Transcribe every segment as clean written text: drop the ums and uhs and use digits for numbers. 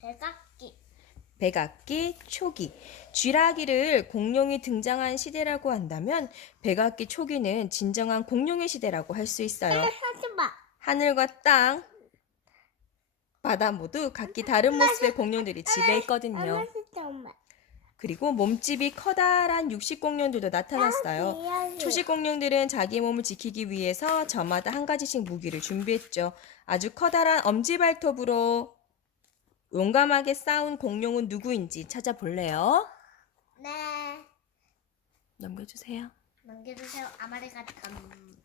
백악기. 백악기, 초기. 쥐라기를 공룡이 등장한 시대라고 한다면 백악기 초기는 진정한 공룡의 시대라고 할 수 있어요. 하지 마. 하늘과 땅, 바다 모두 각기 다른 모습의 공룡들이 지배했거든요. 엄마. 그리고 몸집이 커다란 육식 공룡들도 나타났어요. 초식 공룡들은 자기 몸을 지키기 위해서 저마다 한 가지씩 무기를 준비했죠. 아주 커다란 엄지발톱으로 용감하게 싸운 공룡은 누구인지 찾아볼래요? 네. 넘겨주세요. 넘겨주세요. 아마르가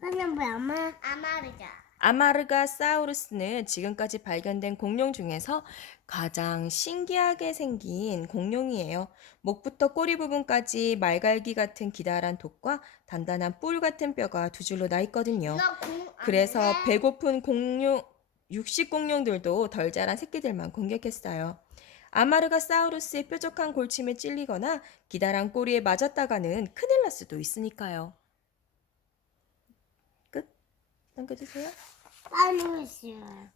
하면 뭐야, 아마르가. 아마르가사우루스는 지금까지 발견된 공룡 중에서 가장 신기하게 생긴 공룡이에요. 목부터 꼬리 부분까지 말갈기 같은 기다란 톱과 단단한 뿔 같은 뼈가 두 줄로 나 있거든요. 그래서 배고픈 육식 공룡들도 덜 자란 새끼들만 공격했어요. 아마르가사우루스의 뾰족한 골침에 찔리거나 기다란 꼬리에 맞았다가는 큰일 날 수도 있으니까요. 끝. 넘겨주세요.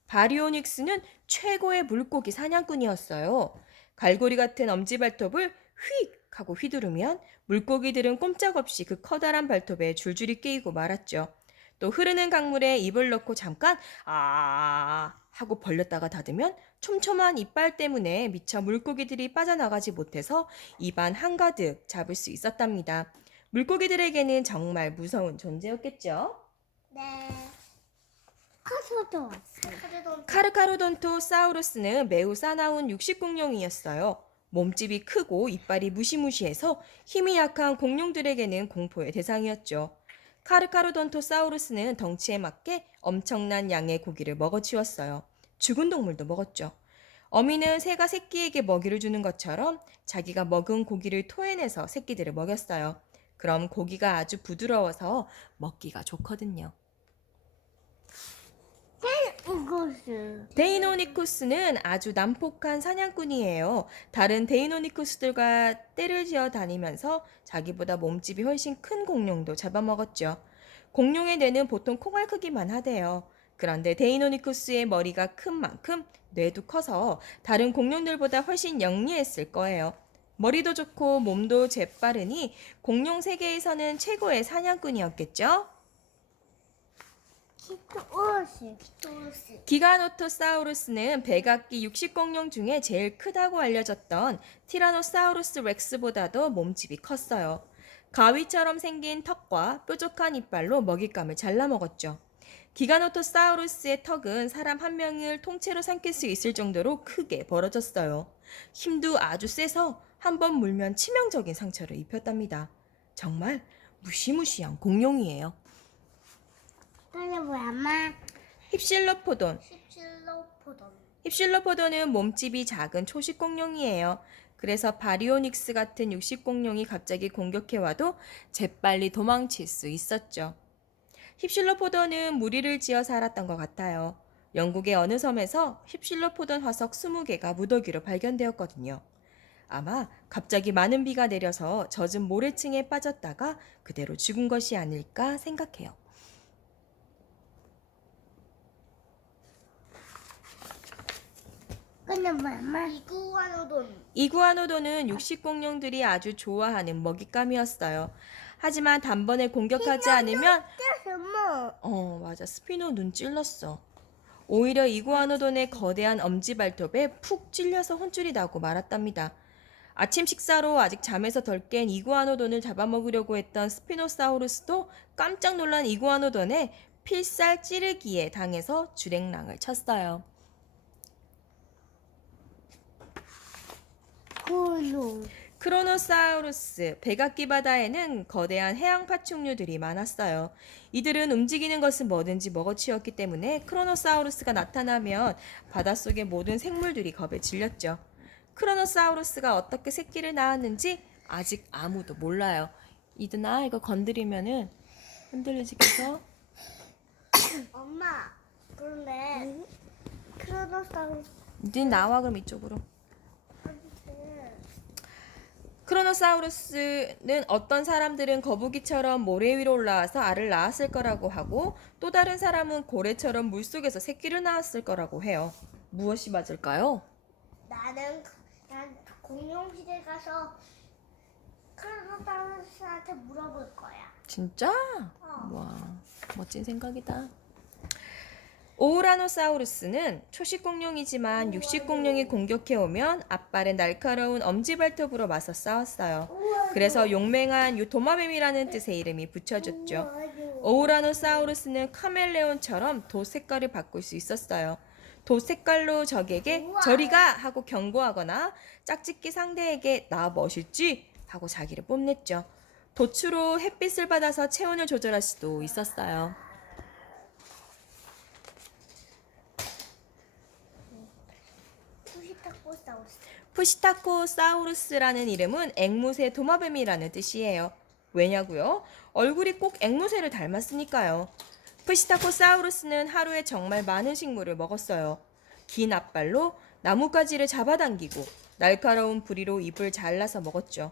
바리오닉스는 최고의 물고기 사냥꾼이었어요. 갈고리 같은 엄지발톱을 휙 하고 휘두르면 물고기들은 꼼짝없이 그 커다란 발톱에 줄줄이 끼이고 말았죠. 또 흐르는 강물에 입을 넣고 잠깐 하고 벌렸다가 닫으면 촘촘한 이빨 때문에 미처 물고기들이 빠져나가지 못해서 입안 한가득 잡을 수 있었답니다. 물고기들에게는 정말 무서운 존재였겠죠? 네. 카르카로돈토사우루스는 매우 싸나운 육식 공룡이었어요. 몸집이 크고 이빨이 무시무시해서 힘이 약한 공룡들에게는 공포의 대상이었죠. 카르카로돈토사우루스는 덩치에 맞게 엄청난 양의 고기를 먹어치웠어요. 죽은 동물도 먹었죠. 어미는 새가 새끼에게 먹이를 주는 것처럼 자기가 먹은 고기를 토해내서 새끼들을 먹였어요. 그럼 고기가 아주 부드러워서 먹기가 좋거든요. 데이노니쿠스는 아주 난폭한 사냥꾼이에요. 다른 데이노니쿠스들과 떼를 지어 다니면서 자기보다 몸집이 훨씬 큰 공룡도 잡아먹었죠. 공룡의 뇌는 보통 콩알 크기만 하대요. 그런데 데이노니쿠스의 머리가 큰 만큼 뇌도 커서 다른 공룡들보다 훨씬 영리했을 거예요. 머리도 좋고 몸도 재빠르니 공룡 세계에서는 최고의 사냥꾼이었겠죠? 기가노토사우루스는 백악기 육식공룡 중에 제일 크다고 알려졌던 티라노사우루스 렉스보다도 몸집이 컸어요. 가위처럼 생긴 턱과 뾰족한 이빨로 먹잇감을 잘라 먹었죠. 기가노토사우루스의 턱은 사람 한 명을 통째로 삼킬 수 있을 정도로 크게 벌어졌어요. 힘도 아주 세서 한 번 물면 치명적인 상처를 입혔답니다. 정말 무시무시한 공룡이에요. 힙실로포돈. 힙실로포돈은 몸집이 작은 초식 공룡이에요. 그래서 바리오닉스 같은 육식 공룡이 갑자기 공격해와도 재빨리 도망칠 수 있었죠. 힙실로포돈은 무리를 지어 살았던 것 같아요. 영국의 어느 섬에서 힙실로포돈 화석 20개가 무더기로 발견되었거든요. 아마 갑자기 많은 비가 내려서 젖은 모래층에 빠졌다가 그대로 죽은 것이 아닐까 생각해요. 이구아노돈은 육식 공룡들이 아주 좋아하는 먹잇감이었어요. 하지만 단번에 공격하지 않으면 맞아. 스피노 눈 찔렀어. 오히려 이구아노돈의 거대한 엄지발톱에 푹 찔려서 혼쭐이 나고 말았답니다. 아침 식사로 아직 잠에서 덜 깬 이구아노돈을 잡아먹으려고 했던 스피노사우루스도 깜짝 놀란 이구아노돈의 필살 찌르기에 당해서 주랭랑을 쳤어요. 크로노사우루스, 백악기 바다에는 거대한 해양 파충류들이 많았어요. 이들은 움직이는 것은 뭐든지 먹어치웠기 때문에 크로노사우루스가 나타나면 바닷속의 모든 생물들이 겁에 질렸죠. 크로노사우루스가 어떻게 새끼를 낳았는지 아직 아무도 몰라요. 이드나 이거 건드리면은 흔들리지겠어? 엄마, 그런데 크로노사우루스. 니 나와 그럼 이쪽으로. 크로노사우루스는 어떤 사람들은 거북이처럼 모래 위로 올라와서 알을 낳았을 거라고 하고 또 다른 사람은 고래처럼 물속에서 새끼를 낳았을 거라고 해요. 무엇이 맞을까요? 난 공룡시대 가서 크로노사우루스한테 물어볼 거야. 진짜? 어. 와, 멋진 생각이다. 오우라노사우루스는 초식 공룡이지만 육식 공룡이 공격해오면 앞발에 날카로운 엄지발톱으로 맞서 싸웠어요. 그래서 용맹한 도마뱀이라는 뜻의 이름이 붙여졌죠. 오우라노사우루스는 카멜레온처럼 돛 색깔을 바꿀 수 있었어요. 돛 색깔로 적에게 저리 가! 하고 경고하거나 짝짓기 상대에게 나 멋있지? 하고 자기를 뽐냈죠. 돛으로 햇빛을 받아서 체온을 조절할 수도 있었어요. 푸시타코사우루스. 푸시타코사우루스라는 이름은 앵무새 도마뱀이라는 뜻이에요. 왜냐고요? 얼굴이 꼭 앵무새를 닮았으니까요. 푸시타코사우루스는 하루에 정말 많은 식물을 먹었어요. 긴 앞발로 나뭇가지를 잡아당기고 날카로운 부리로 잎을 잘라서 먹었죠.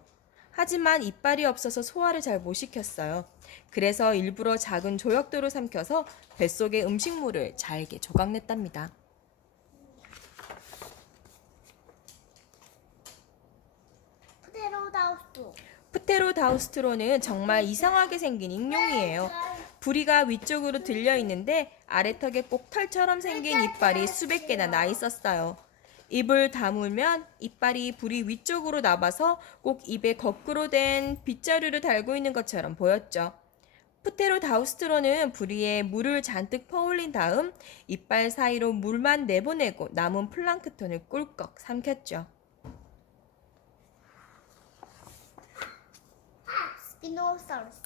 하지만 이빨이 없어서 소화를 잘 못 시켰어요. 그래서 일부러 작은 조약돌을 삼켜서 뱃속의 음식물을 잘게 조각냈답니다. 프테로다우스. 프테로다우스트로는 정말 이상하게 생긴 익룡이에요. 부리가 위쪽으로 들려 있는데 아래턱에 꼭 털처럼 생긴 이빨이 수백 개나 나 있었어요. 입을 다물면 이빨이 부리 위쪽으로 나와서 꼭 입에 거꾸로 된 빗자루를 달고 있는 것처럼 보였죠. 프테로다우스트로는 부리에 물을 잔뜩 퍼올린 다음 이빨 사이로 물만 내보내고 남은 플랑크톤을 꿀꺽 삼켰죠. 스피노사우루스.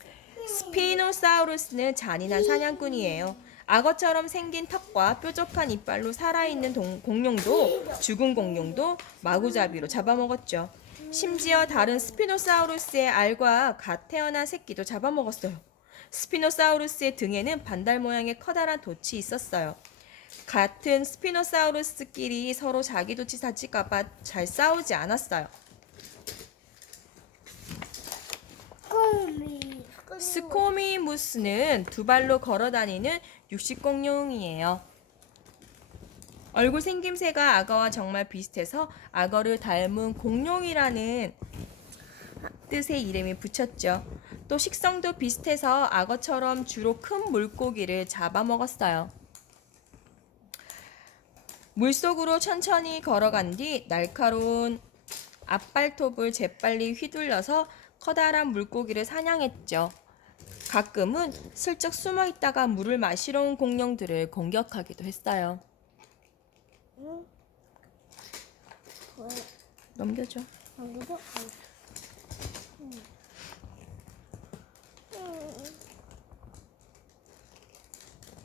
스피노사우루스는 잔인한 사냥꾼이에요. 악어처럼 생긴 턱과 뾰족한 이빨로 살아있는 공룡도 죽은 공룡도 마구잡이로 잡아먹었죠. 심지어 다른 스피노사우루스의 알과 갓 태어난 새끼도 잡아먹었어요. 스피노사우루스의 등에는 반달 모양의 커다란 돛이 있었어요. 같은 스피노사우루스끼리 서로 자기 돛이 다칠까봐 잘 싸우지 않았어요. 스코미무스는 두 발로 걸어다니는 육식공룡이에요. 얼굴 생김새가 악어와 정말 비슷해서 악어를 닮은 공룡이라는 뜻의 이름이 붙였죠. 또 식성도 비슷해서 악어처럼 주로 큰 물고기를 잡아먹었어요. 물속으로 천천히 걸어간 뒤 날카로운 앞발톱을 재빨리 휘둘려서 커다란 물고기를 사냥했죠. 가끔은 슬쩍 숨어 있다가 물을 마시러 온 공룡들을 공격하기도 했어요. 넘겨줘.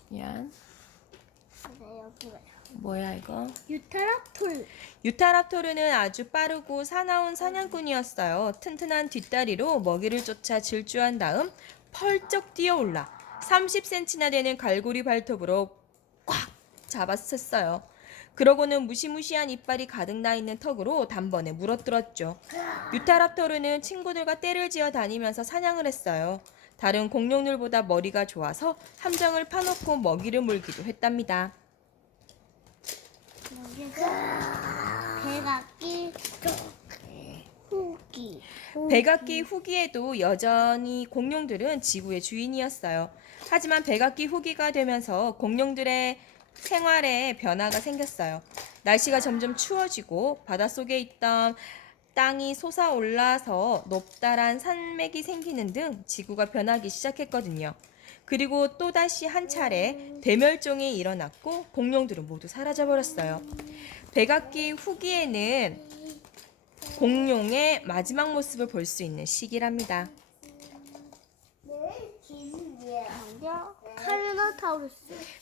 미안. 뭐야 이거? 유타랍톨. 유타랍토르는 아주 빠르고 사나운 사냥꾼이었어요. 튼튼한 뒷다리로 먹이를 쫓아 질주한 다음 펄쩍 뛰어올라 30cm나 되는 갈고리 발톱으로 꽉 잡았었어요. 그러고는 무시무시한 이빨이 가득 나 있는 턱으로 단번에 물어뜯었죠. 유타랍토르는 친구들과 떼를 지어 다니면서 사냥을 했어요. 다른 공룡들보다 머리가 좋아서 함정을 파놓고 먹이를 물기도 했답니다. 백악기 후기. 백악기 후기에도 여전히 공룡들은 지구의 주인이었어요. 하지만 백악기 후기가 되면서 공룡들의 생활에 변화가 생겼어요. 날씨가 점점 추워지고 바닷속에 있던 땅이 솟아올라서 높다란 산맥이 생기는 등 지구가 변하기 시작했거든요. 그리고 또다시 한 차례 대멸종이 일어났고 공룡들은 모두 사라져버렸어요. 백악기 후기에는 공룡의 마지막 모습을 볼 수 있는 시기랍니다. 카르노타우루스.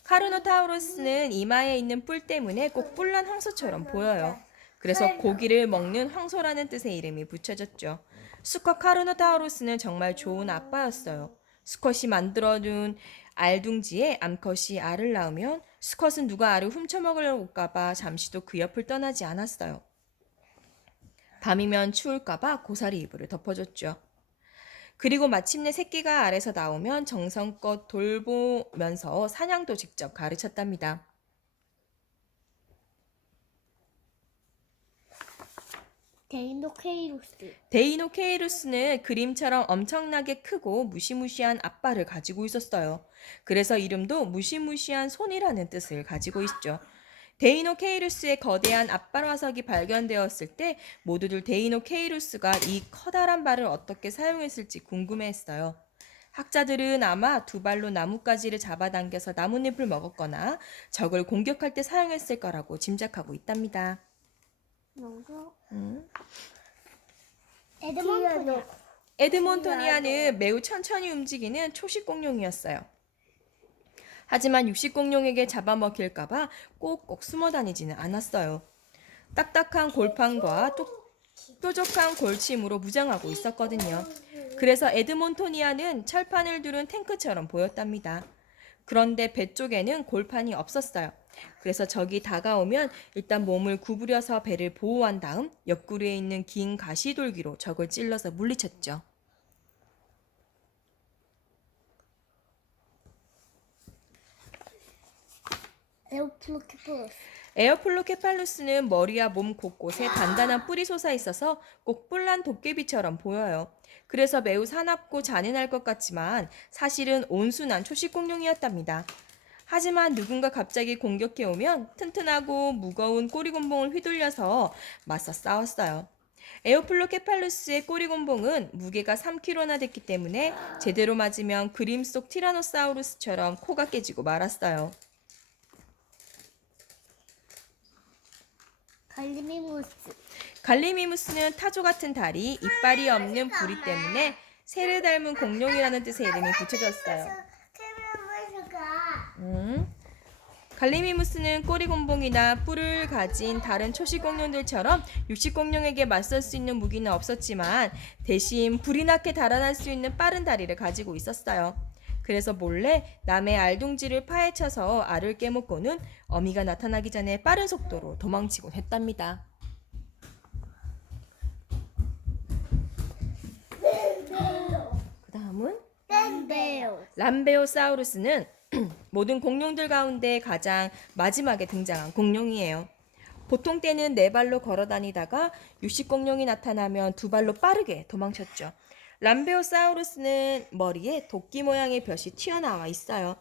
카르노타우루스는 이마에 있는 뿔 때문에 꼭 뿔난 황소처럼 보여요. 그래서 고기를 먹는 황소라는 뜻의 이름이 붙여졌죠. 수컷 카르노타우루스는 정말 좋은 아빠였어요. 수컷이 만들어둔 알둥지에 암컷이 알을 낳으면 수컷은 누가 알을 훔쳐먹을까봐 잠시도 그 옆을 떠나지 않았어요. 밤이면 추울까봐 고사리 이불을 덮어줬죠. 그리고 마침내 새끼가 알에서 나오면 정성껏 돌보면서 사냥도 직접 가르쳤답니다. 데이노케이루스. 데이노케이루스는 그림처럼 엄청나게 크고 무시무시한 앞발을 가지고 있었어요. 그래서 이름도 무시무시한 손이라는 뜻을 가지고 있죠. 데이노케이루스의 거대한 앞발 화석이 발견되었을 때 모두들 데이노케이루스가 이 커다란 발을 어떻게 사용했을지 궁금해했어요. 학자들은 아마 두 발로 나뭇가지를 잡아당겨서 나뭇잎을 먹었거나 적을 공격할 때 사용했을 거라고 짐작하고 있답니다. 에드몬토니아. 에드몬토니아는 매우 천천히 움직이는 초식 공룡이었어요. 하지만 육식 공룡에게 잡아먹힐까봐 꼭꼭 숨어 다니지는 않았어요. 딱딱한 골판과 뾰족한 골침으로 무장하고 있었거든요. 그래서 에드몬토니아는 철판을 두른 탱크처럼 보였답니다. 그런데 배 쪽에는 골판이 없었어요. 그래서 적이 다가오면 일단 몸을 구부려서 배를 보호한 다음 옆구리에 있는 긴 가시돌기로 적을 찔러서 물리쳤죠. 에오플로키포스. 에어플로케팔루스는 머리와 몸 곳곳에 단단한 뿔이 솟아 있어서 꼭 뿔난 도깨비처럼 보여요. 그래서 매우 사납고 잔인할 것 같지만 사실은 온순한 초식 공룡이었답니다. 하지만 누군가 갑자기 공격해 오면 튼튼하고 무거운 꼬리곤봉을 휘둘려서 맞서 싸웠어요. 에오플로케팔루스의 꼬리곤봉은 무게가 3kg나 됐기 때문에 제대로 맞으면 그림 속 티라노사우루스처럼 코가 깨지고 말았어요. 갈리미무스. 갈리미무스는 타조 같은 다리, 이빨이 없는 부리 때문에 새를 닮은 공룡이라는 뜻의 이름이 붙여졌어요. 갈리미무스는 꼬리곤봉이나 뿔을 가진 다른 초식 공룡들처럼 육식 공룡에게 맞설 수 있는 무기는 없었지만 대신 불이 나게 달아날 수 있는 빠른 다리를 가지고 있었어요. 그래서 몰래 남의 알둥지를 파헤쳐서 알을 깨먹고는 어미가 나타나기 전에 빠른 속도로 도망치곤 했답니다. 그 다음은 람베오사우루스는 모든 공룡들 가운데 가장 마지막에 등장한 공룡이에요. 보통 때는 네 발로 걸어 다니다가 육식 공룡이 나타나면 두 발로 빠르게 도망쳤죠. 람베오사우루스는 머리에 도끼 모양의 볕이 튀어나와 있어요.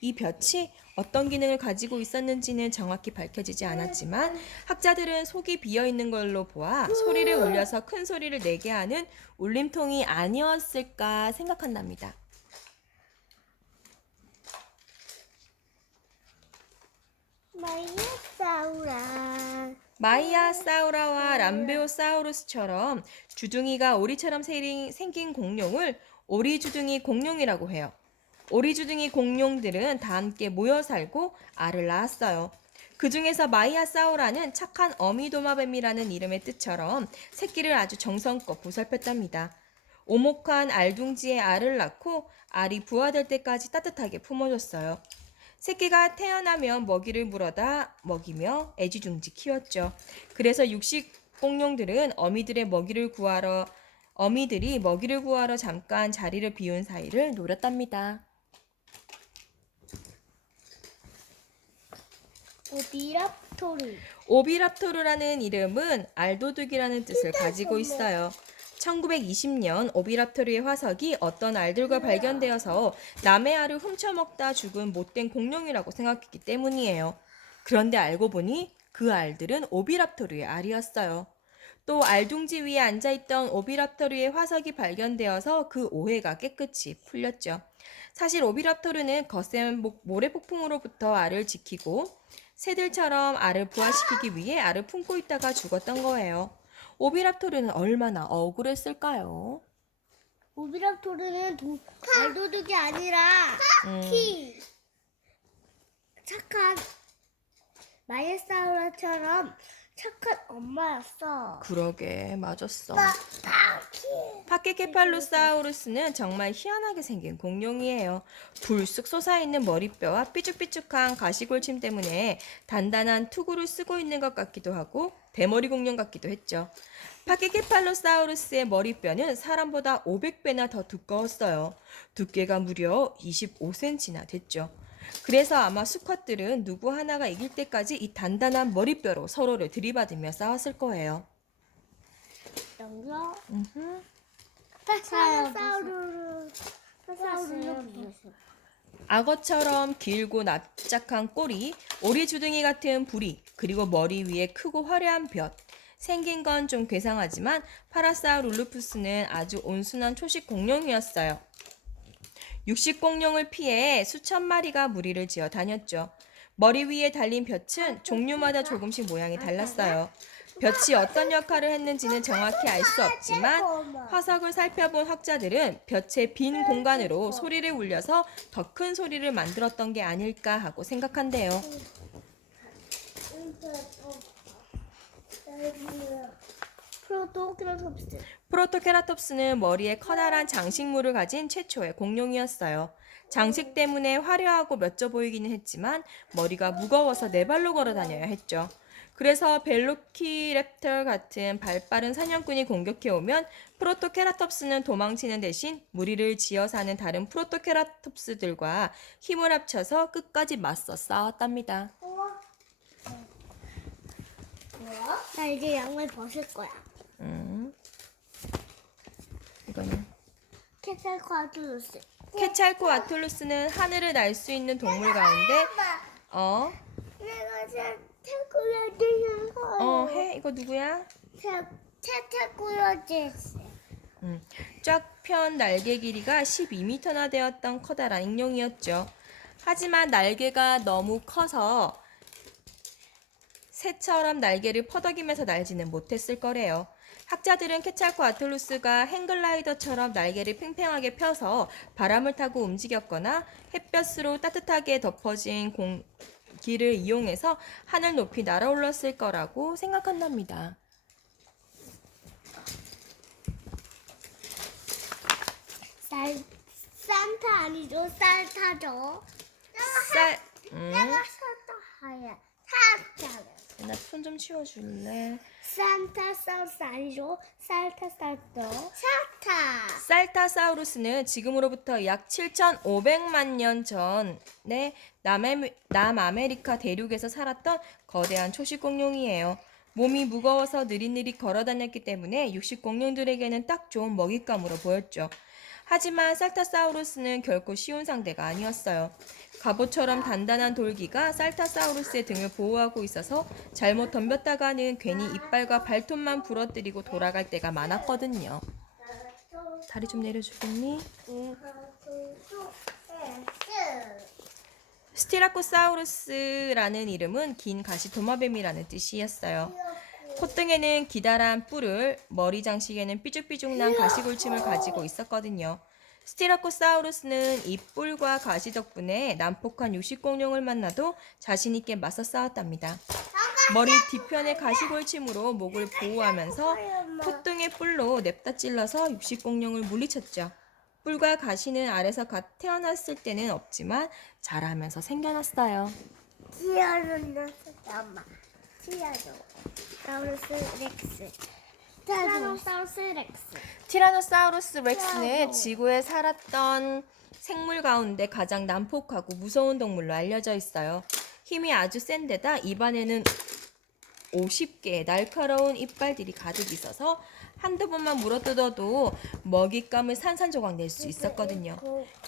이 볕이 어떤 기능을 가지고 있었는지는 정확히 밝혀지지 않았지만 학자들은 속이 비어 있는 걸로 보아 소리를 울려서 큰 소리를 내게 하는 울림통이 아니었을까 생각한답니다. 마이아사우라와 람베오사우루스처럼 주둥이가 오리처럼 생긴 공룡을 오리주둥이 공룡이라고 해요. 오리주둥이 공룡들은 다 함께 모여 살고 알을 낳았어요. 그 중에서 마이아사우라는 착한 어미도마뱀이라는 이름의 뜻처럼 새끼를 아주 정성껏 보살폈답니다. 오목한 알둥지에 알을 낳고 알이 부화될 때까지 따뜻하게 품어줬어요. 새끼가 태어나면 먹이를 물어다 먹이며 애지중지 키웠죠. 그래서 육식 공룡들은 어미들이 먹이를 구하러 잠깐 자리를 비운 사이를 노렸답니다. 오비랍토르라는 이름은 알도둑이라는 뜻을 가지고 있어요. 1920년 오비랍토르의 화석이 어떤 알들과 발견되어서 남의 알을 훔쳐먹다 죽은 못된 공룡이라고 생각했기 때문이에요. 그런데 알고 보니 그 알들은 오비랍토르의 알이었어요. 또 알둥지 위에 앉아있던 오비랍토르의 화석이 발견되어서 그 오해가 깨끗이 풀렸죠. 사실 오비랍토르는 거센 모래폭풍으로부터 알을 지키고 새들처럼 알을 부화시키기 위해 알을 품고 있다가 죽었던 거예요. 오비랍토르는 얼마나 억울했을까요? 오비랍토르는 알도둑이 아니라 착한 마이사우라처럼 착한 엄마였어. 그러게, 맞았어. 파키케팔로사우루스는 정말 희한하게 생긴 공룡이에요. 불쑥 솟아있는 머리뼈와 삐죽삐죽한 가시골침 때문에 단단한 투구를 쓰고 있는 것 같기도 하고 대머리 공룡 같기도 했죠. 파키케팔로사우루스의 머리뼈는 사람보다 500배나 더 두꺼웠어요. 두께가 무려 25cm나 됐죠. 그래서 아마 수컷들은 누구 하나가 이길 때까지 이 단단한 머리뼈로 서로를 들이받으며 싸웠을 거예요. 있던가? 음흠. 파사사우루스. 악어처럼 길고 납작한 꼬리, 오리주둥이 같은 부리, 그리고 머리 위에 크고 화려한 볕. 생긴 건 좀 괴상하지만 파라사우룰루푸스는 아주 온순한 초식 공룡이었어요. 육식 공룡을 피해 수천 마리가 무리를 지어 다녔죠. 머리 위에 달린 볕은 종류마다 조금씩 모양이 달랐어요. 볕이 어떤 역할을 했는지는 정확히 알 수 없지만 화석을 살펴본 학자들은 볕의 빈 공간으로 소리를 울려서 더 큰 소리를 만들었던 게 아닐까 하고 생각한대요. 프로토케라톱스. 프로토케라톱스는 머리에 커다란 장식물을 가진 최초의 공룡이었어요. 장식 때문에 화려하고 멋져 보이기는 했지만 머리가 무거워서 네 발로 걸어 다녀야 했죠. 그래서 벨로키랩터 같은 발빠른 사냥꾼이 공격해오면 프로토케라톱스는 도망치는 대신 무리를 지어 사는 다른 프로토케라톱스들과 힘을 합쳐서 끝까지 맞서 싸웠답니다. 나 이제 양말 벗을 거야. 이거는 케살코아투루스. 케찰코아툴루스는 하늘을 날 수 있는 동물 가운데 내가 케찰코아투루스. 해. 이거 누구야? 케찰코아투루스. 쫙 편 날개 길이가 12m나 되었던 커다란 익룡이었죠. 하지만 날개가 너무 커서 새처럼 날개를 퍼덕이면서 날지는 못했을 거래요. 학자들은 케찰코아툴루스가 행글라이더처럼 날개를 팽팽하게 펴서 바람을 타고 움직였거나 햇볕으로 따뜻하게 덮어진 공기를 이용해서 하늘 높이 날아올랐을 거라고 생각한답니다. 산타 아니죠? 살타죠. 내가 산타야. 산타. 나 손 좀 치워줄래? 산타사우루스 아니죠? 살타사우루스. 산타. 살타사우루스는 지금으로부터 약 7,500만 년 전에 남아메리카 대륙에서 살았던 거대한 초식 공룡이에요. 몸이 무거워서 느릿느릿 걸어 다녔기 때문에 육식 공룡들에게는 딱 좋은 먹잇감으로 보였죠. 하지만 살타사우루스는 결코 쉬운 상대가 아니었어요. 갑옷처럼 단단한 돌기가 살타사우루스의 등을 보호하고 있어서 잘못 덤볐다가는 괜히 이빨과 발톱만 부러뜨리고 돌아갈 때가 많았거든요. 다리 좀 내려주겠니? 스티라코사우루스라는 이름은 긴 가시 도마뱀이라는 뜻이었어요. 콧등에는 기다란 뿔을, 머리 장식에는 삐죽삐죽난 가시골침을 가지고 있었거든요. 스티라코사우루스는 이 뿔과 가시 덕분에 난폭한 육식공룡을 만나도 자신있게 맞서 싸웠답니다. 머리 뒤편의 가시골침으로 목을 보호하면서 콧등의 뿔로 냅다 찔러서 육식공룡을 물리쳤죠. 뿔과 가시는 알에서 갓 태어났을 때는 없지만 자라면서 생겨났어요. 엄마. 티라노사우루스 렉스. 티라노사우루스 렉스. 티라노사우루스 렉스는 지구에 살았던 생물 가운데 가장 난폭하고 무서운 동물로 알려져 있어요. 힘이 아주 센 데다 입안에는 50개의 날카로운 이빨들이 가득 있어서 한두 번만 물어뜯어도 먹잇감을 산산조각 낼 수 있었거든요.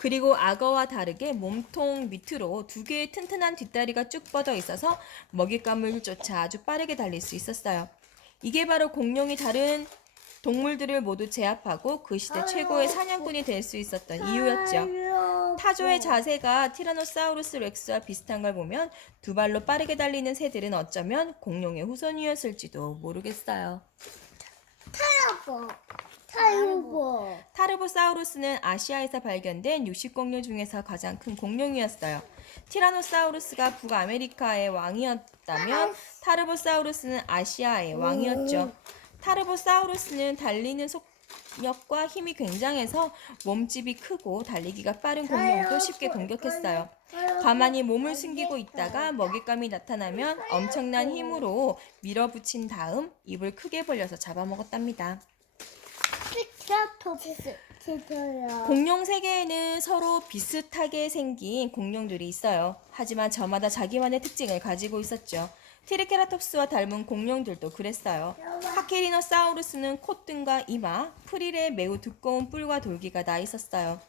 그리고 악어와 다르게 몸통 밑으로 두 개의 튼튼한 뒷다리가 쭉 뻗어 있어서 먹잇감을 쫓아 아주 빠르게 달릴 수 있었어요. 이게 바로 공룡이 다른 동물들을 모두 제압하고 그 시대 최고의 사냥꾼이 될 수 있었던 이유였죠. 타조의 자세가 티라노사우루스 렉스와 비슷한 걸 보면 두 발로 빠르게 달리는 새들은 어쩌면 공룡의 후손이었을지도 모르겠어요. 타르보사우루스는 아시아에서 발견된 육식공룡 중에서 가장 큰 공룡이었어요. 티라노사우루스가 북아메리카의 왕이었다면 타르보사우루스는 아시아의 왕이었죠. 타르보사우루스는 달리는 속력과 힘이 굉장해서 몸집이 크고 달리기가 빠른 공룡도 쉽게 공격했어요. 가만히 몸을 숨기고 있다가 먹잇감이 나타나면 엄청난 힘으로 밀어붙인 다음 입을 크게 벌려서 잡아먹었답니다. 공룡 세계에는 서로 비슷하게 생긴 공룡들이 있어요. 하지만 저마다 자기만의 특징을 가지고 있었죠. 트리케라톱스와 닮은 공룡들도 그랬어요. 파케리노사우루스는 콧등과 이마, 프릴에 매우 두꺼운 뿔과 돌기가 나 있었어요.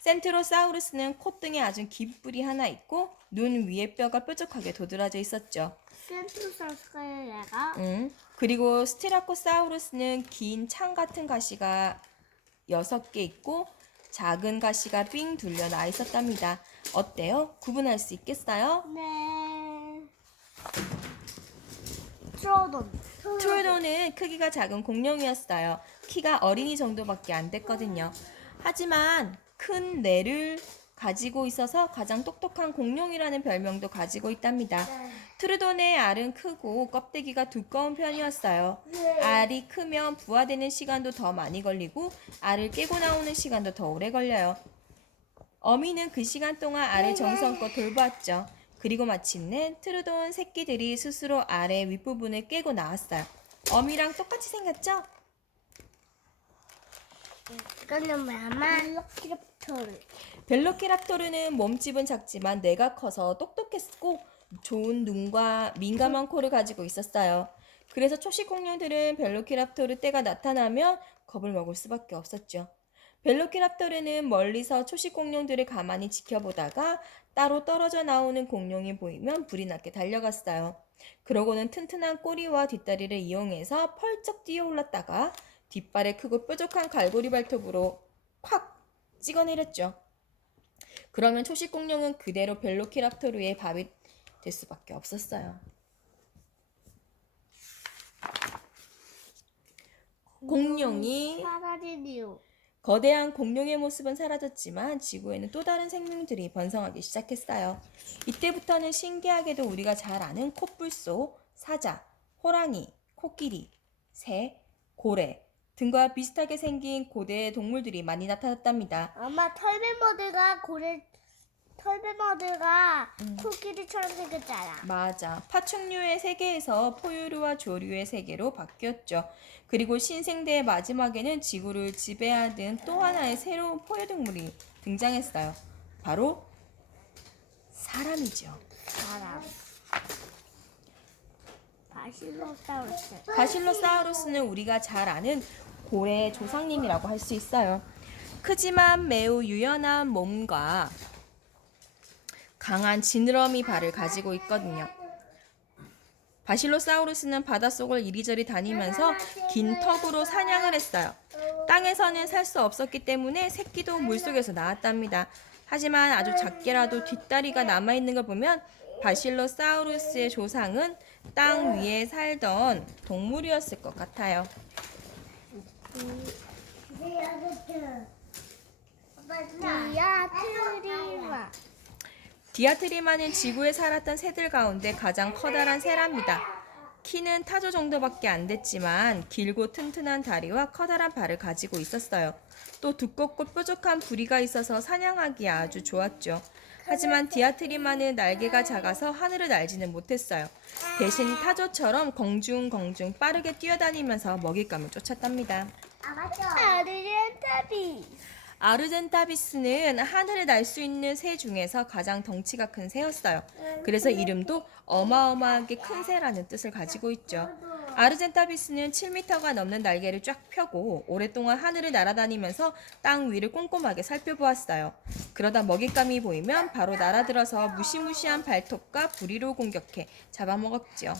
센트로사우루스는 콧등에 아주 긴 뿔이 하나 있고 눈 위에 뼈가 뾰족하게 도드라져 있었죠. 센트로사우루스가 내가 그리고 스티라코사우루스는 긴 창 같은 가시가 6개 있고 작은 가시가 삥 둘려 나 있었답니다. 어때요? 구분할 수 있겠어요? 네. 트로돈. 트로도는 크기가 작은 공룡이었어요. 키가 어린이 정도밖에 안 됐거든요. 하지만 큰 뇌를 가지고 있어서 가장 똑똑한 공룡이라는 별명도 가지고 있답니다. 트루돈의 알은 크고 껍데기가 두꺼운 편이었어요. 알이 크면 부화되는 시간도 더 많이 걸리고 알을 깨고 나오는 시간도 더 오래 걸려요. 어미는 그 시간 동안 알을 정성껏 돌보았죠. 그리고 마침내 트루돈 새끼들이 스스로 알의 윗부분을 깨고 나왔어요. 어미랑 똑같이 생겼죠? 이거는 뭐야마? 킬로키롭토르. 벨로키랍토르는 몸집은 작지만 뇌가 커서 똑똑했고 좋은 눈과 민감한 코를 가지고 있었어요. 그래서 초식 공룡들은 벨로키랍토르 떼가 나타나면 겁을 먹을 수밖에 없었죠. 벨로키랍토르는 멀리서 초식 공룡들을 가만히 지켜보다가 따로 떨어져 나오는 공룡이 보이면 불이 나게 달려갔어요. 그러고는 튼튼한 꼬리와 뒷다리를 이용해서 펄쩍 뛰어올랐다가 뒷발에 크고 뾰족한 갈고리 발톱으로 콱 찍어내렸죠. 그러면 초식 공룡은 그대로 벨로키랍토르의 밥이 될 수밖에 없었어요. 공룡이 사라진 이유. 거대한 공룡의 모습은 사라졌지만 지구에는 또 다른 생명들이 번성하기 시작했어요. 이때부터는 신기하게도 우리가 잘 아는 코뿔소, 사자, 호랑이, 코끼리, 새, 고래 등과 비슷하게 생긴 고대 동물들이 많이 나타났답니다. 아마 털배머드가 코끼리처럼 생겼잖아. 맞아. 파충류의 세계에서 포유류와 조류의 세계로 바뀌었죠. 그리고 신생대의 마지막에는 지구를 지배하던 또 하나의 새로운 포유동물이 등장했어요. 바로 사람이죠. 사람. 바실로사우루스. 바실로사우루스는 우리가 잘 아는 고래의 조상님이라고 할 수 있어요. 크지만 매우 유연한 몸과 강한 지느러미 발을 가지고 있거든요. 바실로사우루스는 바닷속을 이리저리 다니면서 긴 턱으로 사냥을 했어요. 땅에서는 살 수 없었기 때문에 새끼도 물속에서 나왔답니다. 하지만 아주 작게라도 뒷다리가 남아있는 걸 보면 바실로사우루스의 조상은 땅 위에 살던 동물이었을 것 같아요. 디아트리마. 디아트리마는 지구에 살았던 새들 가운데 가장 커다란 새랍니다. 키는 타조 정도밖에 안 됐지만 길고 튼튼한 다리와 커다란 발을 가지고 있었어요. 또 두껍고 뾰족한 부리가 있어서 사냥하기 아주 좋았죠. 하지만 디아트리마는 날개가 작아서 하늘을 날지는 못했어요. 대신 타조처럼 공중공중 빠르게 뛰어다니면서 먹잇감을 쫓았답니다. 아르젠타비. 아르젠타비스는 하늘을 날 수 있는 새 중에서 가장 덩치가 큰 새였어요. 그래서 이름도 어마어마하게 큰 새라는 뜻을 가지고 있죠. 아르젠타비스는 7m가 넘는 날개를 쫙 펴고 오랫동안 하늘을 날아다니면서 땅 위를 꼼꼼하게 살펴보았어요. 그러다 먹잇감이 보이면 바로 날아들어서 무시무시한 발톱과 부리로 공격해 잡아먹었죠.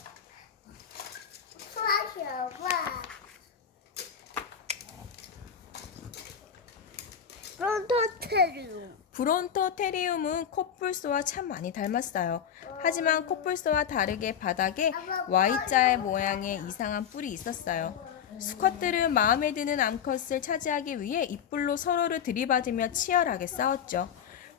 프론토테리움. 브론토테리움은 코뿔소와 참 많이 닮았어요. 하지만 코뿔소와 다르게 바닥에 Y자 모양의 이상한 뿔이 있었어요. 수컷들은 마음에 드는 암컷을 차지하기 위해 입불로 서로를 들이받으며 치열하게 싸웠죠.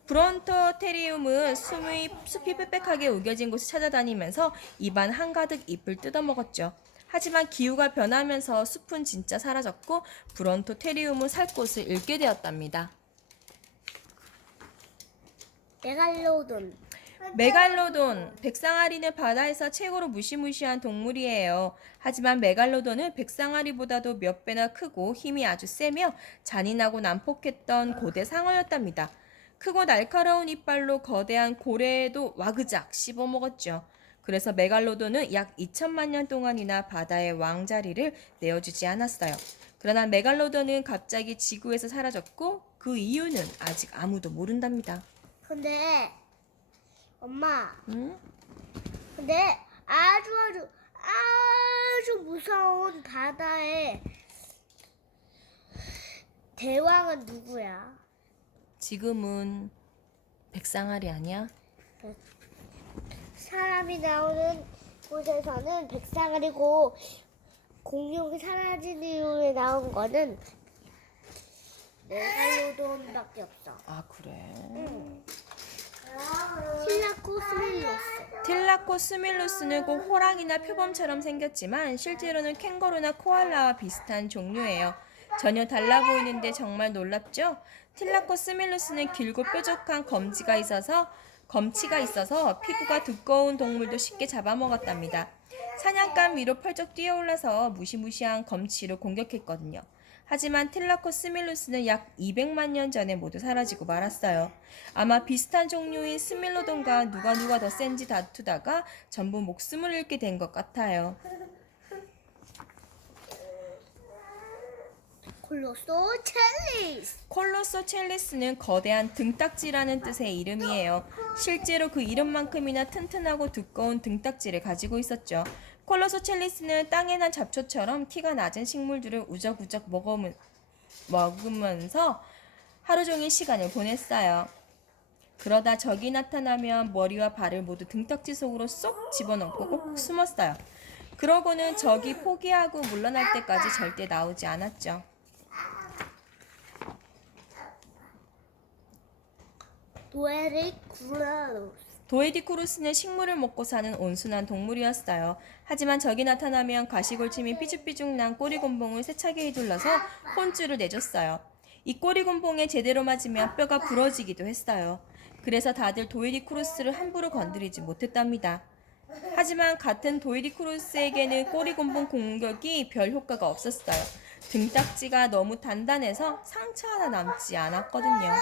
브론토테리움은 숲이 빽빽하게 우겨진 곳을 찾아다니면서 입안 한가득 잎을 뜯어먹었죠. 하지만 기후가 변하면서 숲은 진짜 사라졌고 브론토테리움은 살 곳을 잃게 되었답니다. 메갈로돈. 메갈로돈, 백상아리는 바다에서 최고로 무시무시한 동물이에요. 하지만 메갈로돈은 백상아리보다도 몇 배나 크고 힘이 아주 세며 잔인하고 난폭했던 고대 상어였답니다. 크고 날카로운 이빨로 거대한 고래에도 와그작 씹어먹었죠. 그래서 메갈로돈은 약 2천만 년 동안이나 바다의 왕자리를 내어주지 않았어요. 그러나 메갈로돈은 갑자기 지구에서 사라졌고 그 이유는 아직 아무도 모른답니다. 근데 엄마, 응? 근데 아주 무서운 바다의 대왕은 누구야? 지금은 백상아리 아니야? 사람이 나오는 곳에서는 백상아리고 공룡이 사라진 이후에 나온 거는 메갈로돈밖에 없어. 아 그래? 틸라코스밀로스. 틸라코스밀루스는 꼭 호랑이나 표범처럼 생겼지만 실제로는 캥거루나 코알라와 비슷한 종류예요. 전혀 달라 보이는데 정말 놀랍죠? 틸라코스밀루스는 길고 뾰족한 검치가 있어서 피부가 두꺼운 동물도 쉽게 잡아먹었답니다. 사냥감 위로 펄쩍 뛰어올라서 무시무시한 검치로 공격했거든요. 하지만 틸라코스밀루스는 약 200만 년 전에 모두 사라지고 말았어요. 아마 비슷한 종류인 스밀로돈과 누가 더 센지 다투다가 전부 목숨을 잃게 된 것 같아요. 콜로소첼리스. 콜로소첼리스는 거대한 등딱지라는 뜻의 이름이에요. 실제로 그 이름만큼이나 튼튼하고 두꺼운 등딱지를 가지고 있었죠. 콜로소첼리스는 땅에 난 잡초처럼 키가 낮은 식물들을 우적우적 먹으면서 하루 종일 시간을 보냈어요. 그러다 적이 나타나면 머리와 발을 모두 등딱지 속으로 쏙 집어넣고 꼭 숨었어요. 그러고는 적이 포기하고 물러날 때까지 절대 나오지 않았죠. 도에디쿠루스는 식물을 먹고 사는 온순한 동물이었어요. 하지만 적이 나타나면 가시골침이 삐죽삐죽 난 꼬리곤봉을 세차게 휘둘러서 혼쭐을 내줬어요. 이 꼬리곤봉에 제대로 맞으면 뼈가 부러지기도 했어요. 그래서 다들 도에디쿠루스를 함부로 건드리지 못했답니다. 하지만 같은 도에디쿠루스에게는 꼬리곤봉 공격이 별 효과가 없었어요. 등딱지가 너무 단단해서 상처 하나 남지 않았거든요.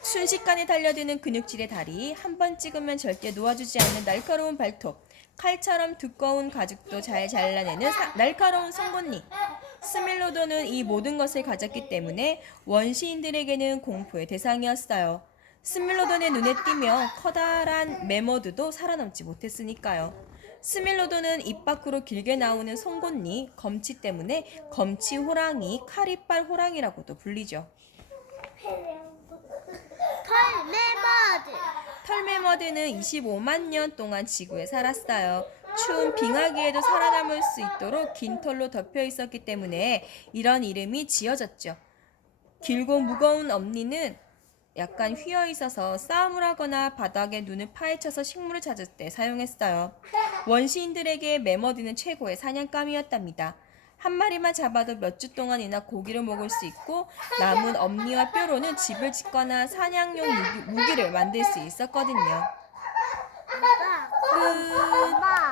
순식간에 달려드는 근육질의 다리, 한 번 찍으면 절대 놓아주지 않는 날카로운 발톱, 칼처럼 두꺼운 가죽도 잘 잘라내는 날카로운 송곳니. 스밀로돈은 이 모든 것을 가졌기 때문에 원시인들에게는 공포의 대상이었어요. 스밀로돈의 눈에 띄며 커다란 메머드도 살아남지 못했으니까요. 스밀로돈은 입 밖으로 길게 나오는 송곳니, 검치 때문에 검치호랑이, 칼이빨 호랑이라고도 불리죠. 털메머드는 25만 년 동안 지구에 살았어요. 추운 빙하기에도 살아남을 수 있도록 긴 털로 덮여 있었기 때문에 이런 이름이 지어졌죠. 길고 무거운 엄니는 약간 휘어 있어서 싸움을 하거나 바닥에 눈을 파헤쳐서 식물을 찾을 때 사용했어요. 원시인들에게 메머드는 최고의 사냥감이었답니다. 한 마리만 잡아도 몇 주 동안이나 고기를 먹을 수 있고 남은 엄니와 뼈로는 집을 짓거나 사냥용 무기를 만들 수 있었거든요. 엄마,